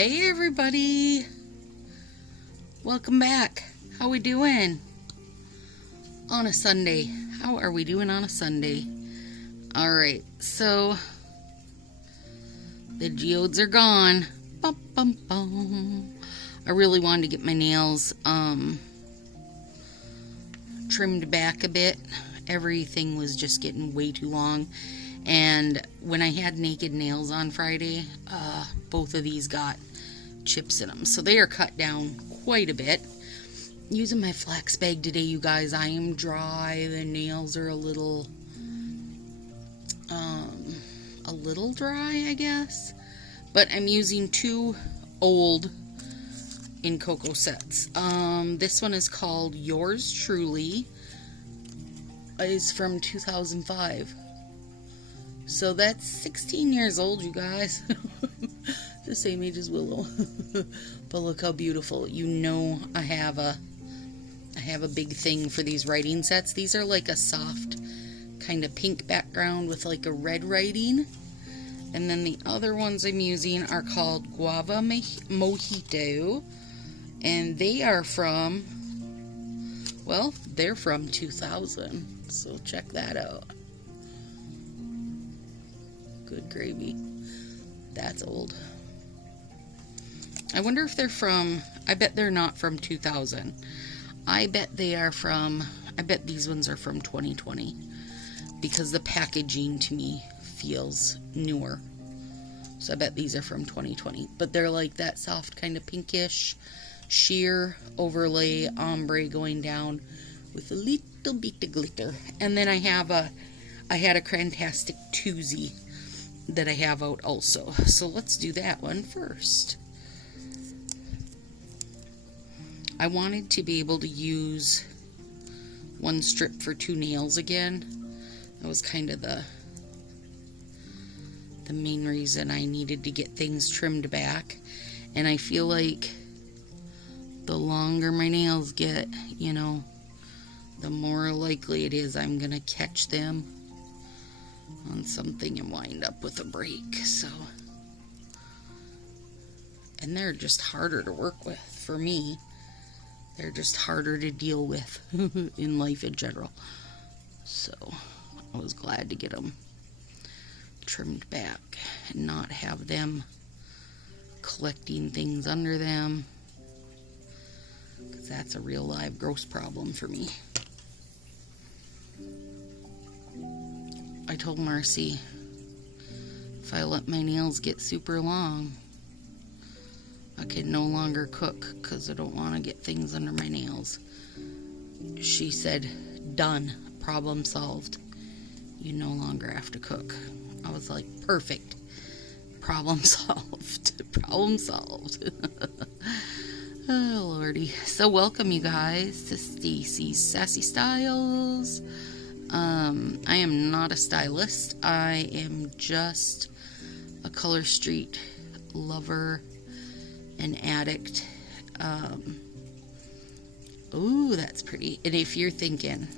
Hey everybody, welcome back. How we doing on a Sunday? How are we doing on a Sunday? Alright, so the geodes are gone. Bum, bum, bum. I really wanted to get my nails trimmed back a bit. Everything was just getting way too long. And when I had naked nails on Friday, both of these got chips in them. So they are cut down quite a bit. Using my flax bag today, you guys, I am dry. The nails are a little dry, I guess. But I'm using two old Incoco sets. This one is called Yours Truly. Is from 2005. So that's 16 years old, you guys. The same age as Willow. But look how beautiful. You know I have a big thing for these writing sets. These are like a soft kind of pink background with like a red writing. And then the other ones I'm using are called Guava Mojito. And they are from, well, they're from 2000. So check that out. Good gravy. That's old. I wonder if they're from, I bet they're not from 2000. I bet they are from, I bet these ones are from 2020. Because the packaging to me feels newer. So I bet these are from 2020. But they're like that soft kind of pinkish sheer overlay ombre going down with a little bit of glitter. And then I had a Crantastic Toozy that I have out also. So let's do that one first. I wanted to be able to use one strip for two nails again. That was kind of the main reason I needed to get things trimmed back. And I feel like the longer my nails get, you know, the more likely it is I'm gonna catch them on something and wind up with a break. So, and they're just harder to work with for me. They're just harder to deal with in life in general. So I was glad to get them trimmed back and not have them collecting things under them, because that's a real live gross problem for me. I told Marcy if I let my nails get super long, I can no longer cook because I don't want to get things under my nails. She said, done, problem solved. You no longer have to cook. I was like, perfect. Problem solved. Problem solved. Oh, Lordy. So welcome, you guys, to Stacy's Sassy Styles. I am not a stylist. I am just a Color Street lover and addict. Ooh, that's pretty. And if you're thinking,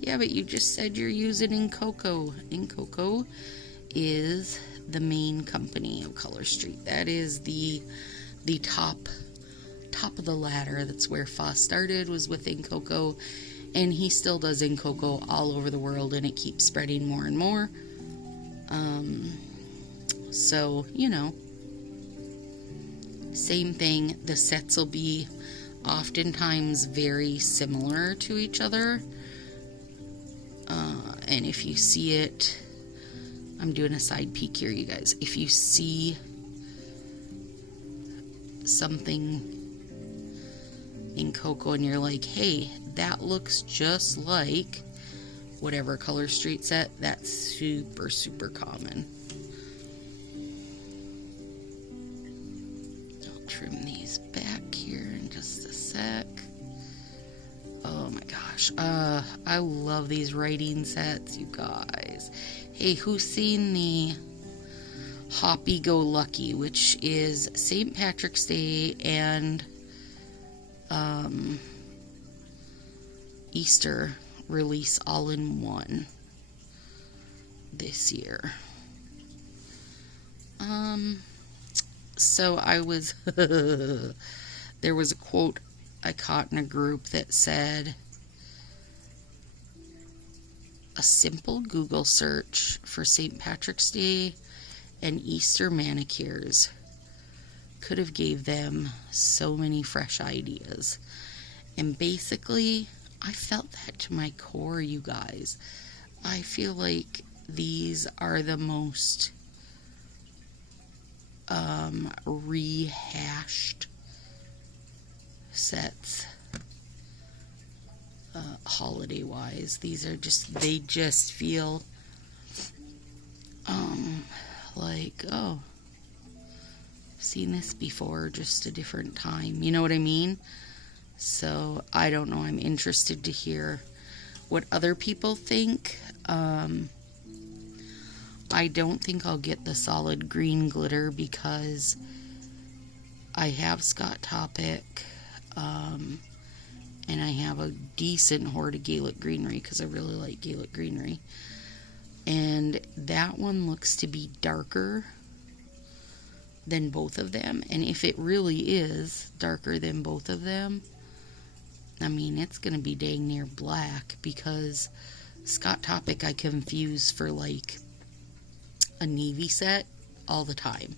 yeah, but you just said you're using Incoco. Incoco is the main company of Color Street. That is the top of the ladder. That's where Foss started, was with Incoco. And he still does Incoco all over the world, and it keeps spreading more and more. So, you know, same thing. The sets will be oftentimes very similar to each other. And if you see it, I'm doing a side peek here, you guys. If you see something in Incoco and you're like, hey, that looks just like whatever Color Street set, that's super, super common. I'll trim these back here in just a sec. Oh my gosh. I love these writing sets, you guys. Hey, who's seen the Hoppy Go Lucky, which is St. Patrick's Day and Easter release all in one this year? So there was a quote I caught in a group that said, a simple Google search for St. Patrick's Day and Easter manicures could have gave them so many fresh ideas. And basically, I felt that to my core, you guys. I feel like these are the most rehashed sets holiday wise. These are they just feel like, oh, seen this before, just a different time, you know what I mean? So I don't know, I'm interested to hear what other people think. I don't think I'll get the solid green glitter because I have Scott Topic, and I have a decent hoard of Gaelic greenery because I really like Gaelic greenery. And that one looks to be darker than both of them. And if it really is darker than both of them, I mean, it's going to be dang near black, because Scott Topic I confuse for like a navy set all the time.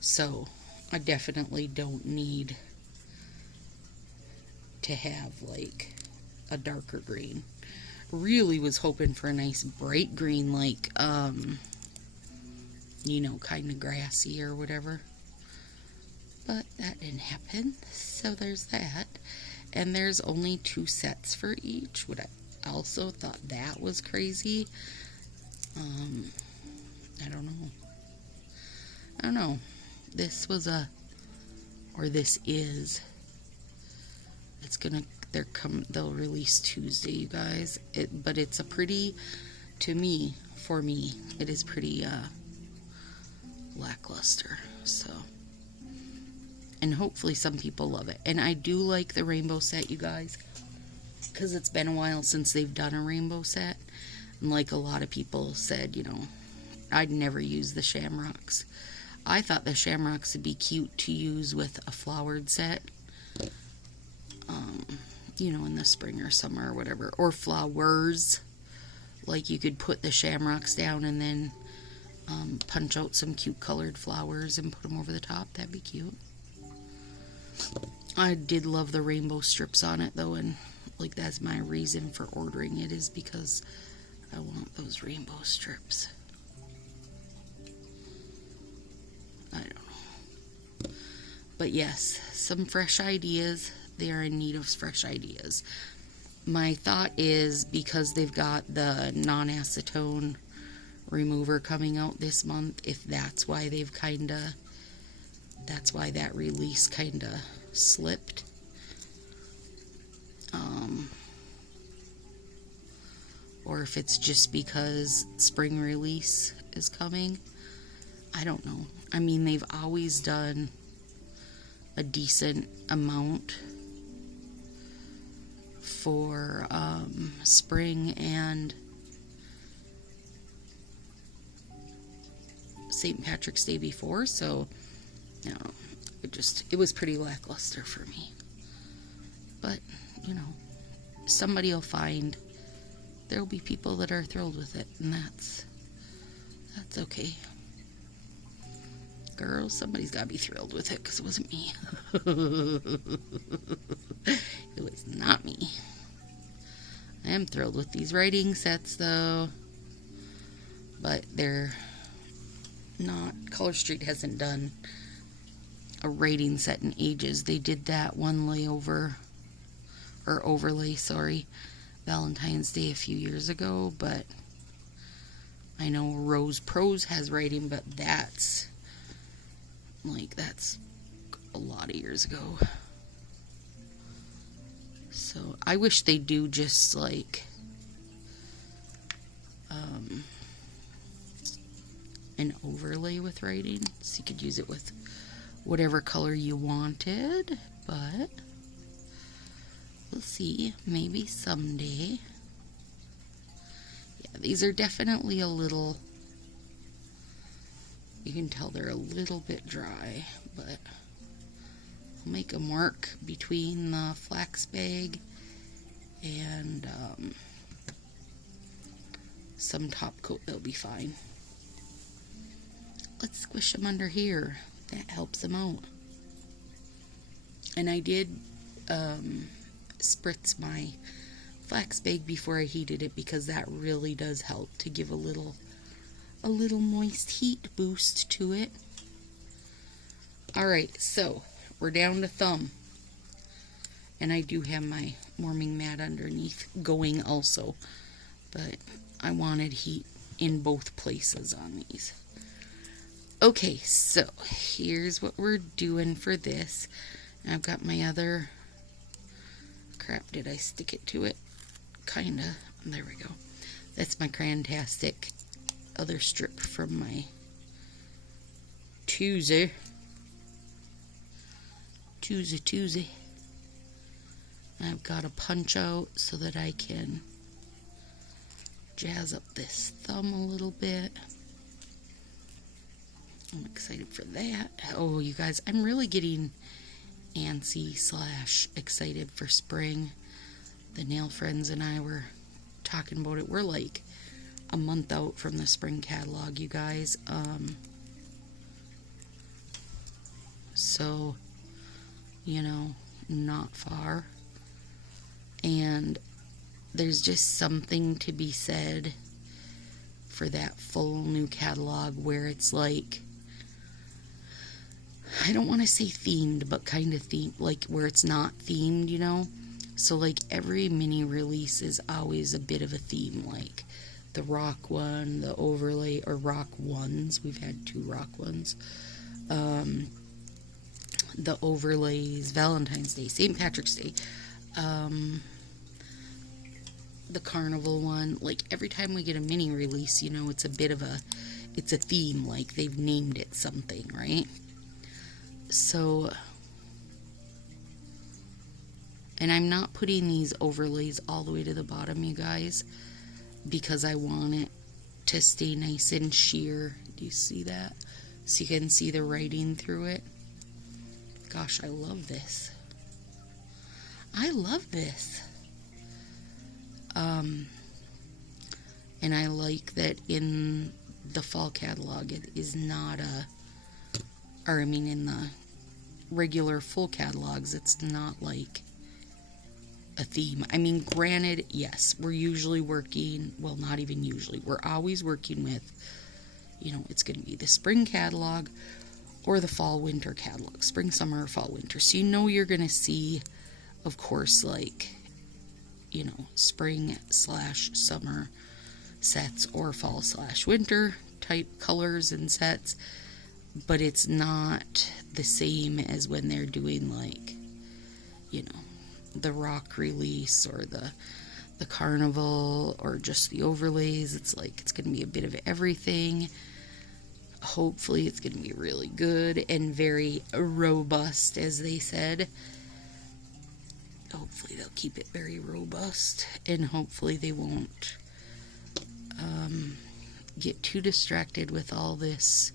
So I definitely don't need to have like a darker green. Really was hoping for a nice bright green, like you know, kind of grassy or whatever, but that didn't happen. So there's that. And there's only 2 sets for each, which I also thought that was crazy. I don't know. This is they'll release Tuesday, you guys. But it's a pretty, for me, it is pretty lackluster. So, and hopefully some people love it. And I do like the rainbow set, you guys, because it's been a while since they've done a rainbow set. And like a lot of people said, you know, I'd never use the shamrocks. I thought the shamrocks would be cute to use with a flowered set, you know, in the spring or summer or whatever, or flowers. Like you could put the shamrocks down and then punch out some cute colored flowers and put them over the top. That'd be cute. I did love the rainbow strips on it though, and like that's my reason for ordering it, is because I want those rainbow strips. I don't know. But yes, some fresh ideas. They are in need of fresh ideas. My thought is, because they've got the non-acetone remover coming out this month, if that's why that's why that release kinda slipped. Or if it's just because spring release is coming. I don't know. I mean, they've always done a decent amount for spring and St. Patrick's Day before, so you know, it was pretty lackluster for me. But you know, somebody will find, there'll be people that are thrilled with it, and that's okay. Girls, somebody's got to be thrilled with it, because it wasn't me. It was not me. I am thrilled with these writing sets, though. But they're not... Color Street hasn't done a writing set in ages. They did that one overlay, Valentine's Day a few years ago, but I know Rose Prose has writing, but that's a lot of years ago. So I wish they do just like an overlay with writing, so you could use it with whatever color you wanted, but we'll see. Maybe someday. Yeah, these are definitely a little You can tell they're a little bit dry, but I'll make a mark between the flax bag and some top coat. They'll be fine. Let's squish them under here. That helps them out. And I did spritz my flax bag before I heated it, because that really does help to give a little moist heat boost to it. Alright, so we're down to thumb. And I do have my warming mat underneath going also, but I wanted heat in both places on these. Okay, so here's what we're doing for this. I've got my other, crap, did I stick it to it? Kinda. There we go. That's my Crantastic other strip from my Tuesday. I've got a punch out so that I can jazz up this thumb a little bit. I'm excited for that. Oh, you guys, I'm really getting antsy / excited for spring. The nail friends and I were talking about it. We're like a month out from the spring catalog, you guys. So, you know, not far. And there's just something to be said for that full new catalog where it's like, I don't want to say themed, but kind of themed, like where it's not themed, you know? So like every mini release is always a bit of a theme, like the rock one, the overlay, or rock ones. We've had 2 rock ones. The overlays, Valentine's Day, St. Patrick's Day, the carnival one. Like every time we get a mini release, you know, it's a bit of a, it's a theme, like they've named it something, right? So, and I'm not putting these overlays all the way to the bottom, you guys, because I want it to stay nice and sheer. Do you see that? So you can see the writing through it. Gosh, I love this. I love this. And I like that in the fall catalog it is not a, or I mean in the regular full catalogs, it's not like a theme. I mean, granted, yes, we're usually working, well, not even usually, we're always working with, you know, it's going to be the spring catalog or the fall winter catalog, spring, summer, or fall, winter. So you know you're going to see, of course, like, you know, spring / summer sets or fall / winter type colors and sets, but it's not the same as when they're doing, like, you know, the rock release or the carnival or just the overlays. It's like it's going to be a bit of everything. Hopefully it's going to be really good and very robust, as they said. Hopefully they'll keep it very robust, and hopefully they won't get too distracted with all this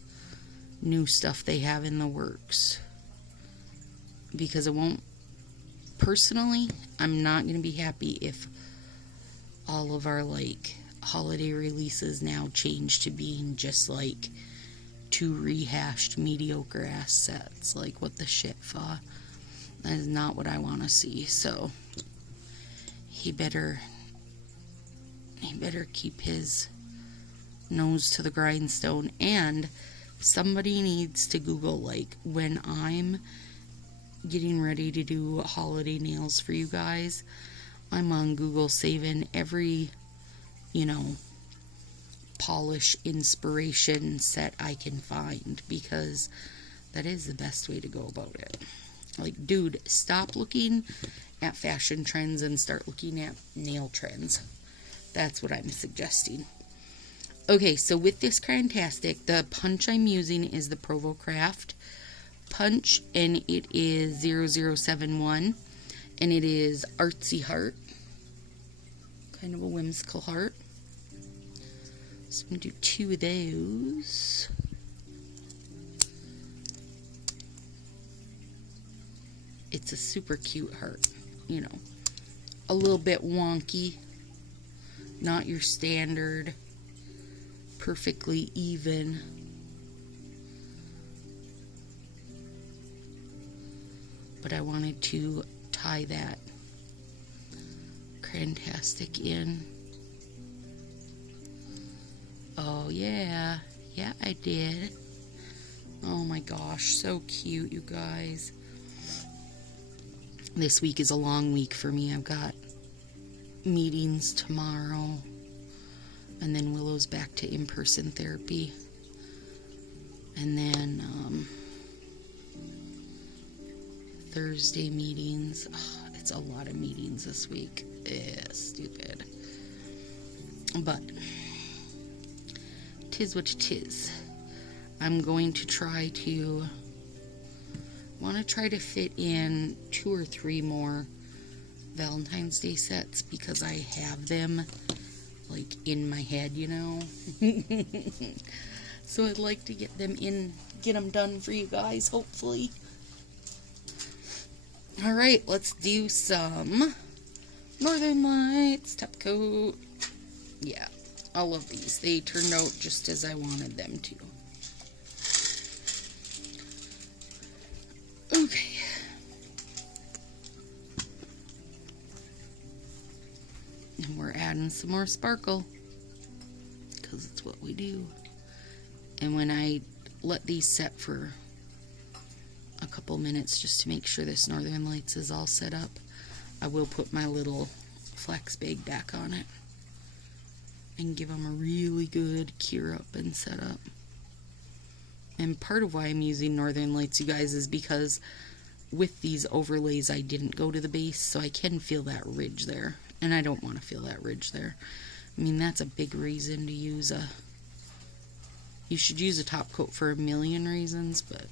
new stuff they have in the works, because it won't, personally, I'm not going to be happy if all of our like holiday releases now change to being just like 2 rehashed mediocre ass sets. Like, what the shit, fa? That is not what I want to see. So he better keep his nose to the grindstone, and somebody needs to Google, like, when I'm getting ready to do holiday nails for you guys, I'm on Google saving every, you know, polish inspiration set I can find, because that is the best way to go about it. Like, dude, stop looking at fashion trends and start looking at nail trends. That's what I'm suggesting. Okay, so with this Crantastic, the punch I'm using is the Provo Craft punch, and it is 0071, and it is Artsy Heart, kind of a whimsical heart. So I'm going to do 2 of those. it's a super cute heart, you know. A little bit wonky, not your standard, perfectly even. But I wanted to tie that Crantastic in. Oh yeah, yeah I did. Oh my gosh, so cute, you guys. This week is a long week for me. I've got meetings tomorrow, and then Willow's back to in-person therapy. And then Thursday meetings. Oh, it's a lot of meetings this week. Stupid. But 'tis what 'tis. I'm going to try to fit in 2 or 3 more Valentine's Day sets because I have them like in my head, you know. So I'd like to get them done for you guys, hopefully. Alright, let's do some Northern Lights top coat. Yeah, I love these. They turned out just as I wanted them to. Okay. And we're adding some more sparkle because it's what we do. And when I let these set for a couple minutes just to make sure this Northern Lights is all set up, I will put my little flex bag back on it and give them a really good cure up and set up. And part of why I'm using Northern Lights, you guys, is because with these overlays I didn't go to the base, so I can feel that ridge there, and I don't want to feel that ridge there. I mean, that's a big reason to use you should use a top coat for a million reasons, but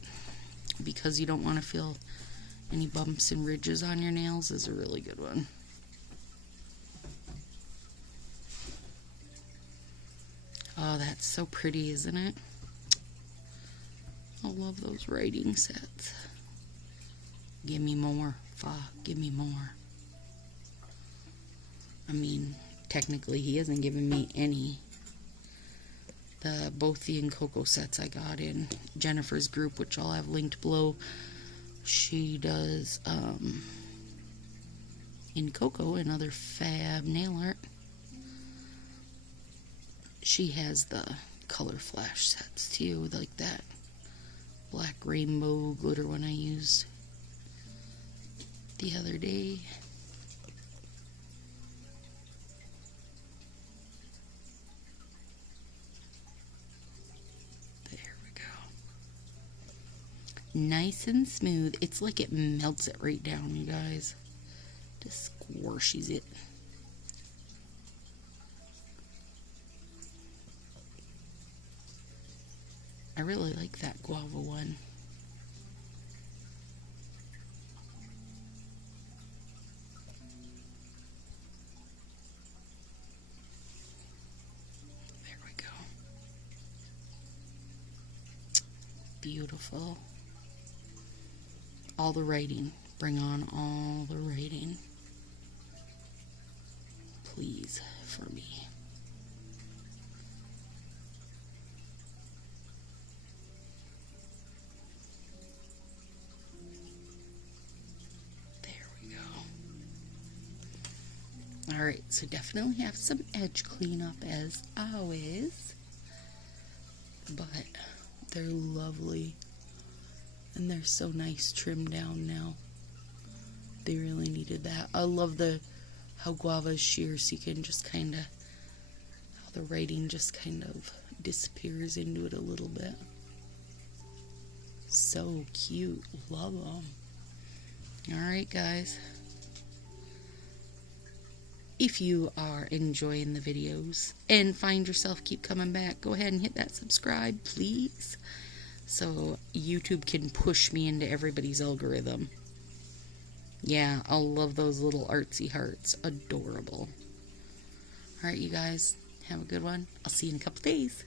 because you don't want to feel any bumps and ridges on your nails is a really good one. Oh, that's so pretty, isn't it? I love those writing sets. Give me more, Fa, give me more. I mean, technically he hasn't given me any. Both the Incoco sets I got in Jennifer's group, which I'll have linked below. She does Incoco and other fab nail art. She has the color flash sets too, like that black rainbow glitter one I used the other day. There we go. Nice and smooth. It's like it melts it right down, you guys. Just squishes it. I really like that guava one. There we go. Beautiful. All the writing. Bring on all the writing. Please, for me. Alright, so definitely have some edge cleanup as always, but they're lovely, and they're so nice trimmed down now. They really needed that. I love how guava is sheer, so you can just kind of, how the writing just kind of disappears into it a little bit. So cute. Love them. Alright, guys. If you are enjoying the videos and find yourself keep coming back, go ahead and hit that subscribe, please, so YouTube can push me into everybody's algorithm. Yeah, I love those little artsy hearts. Adorable. Alright, you guys, have a good one. I'll see you in a couple days.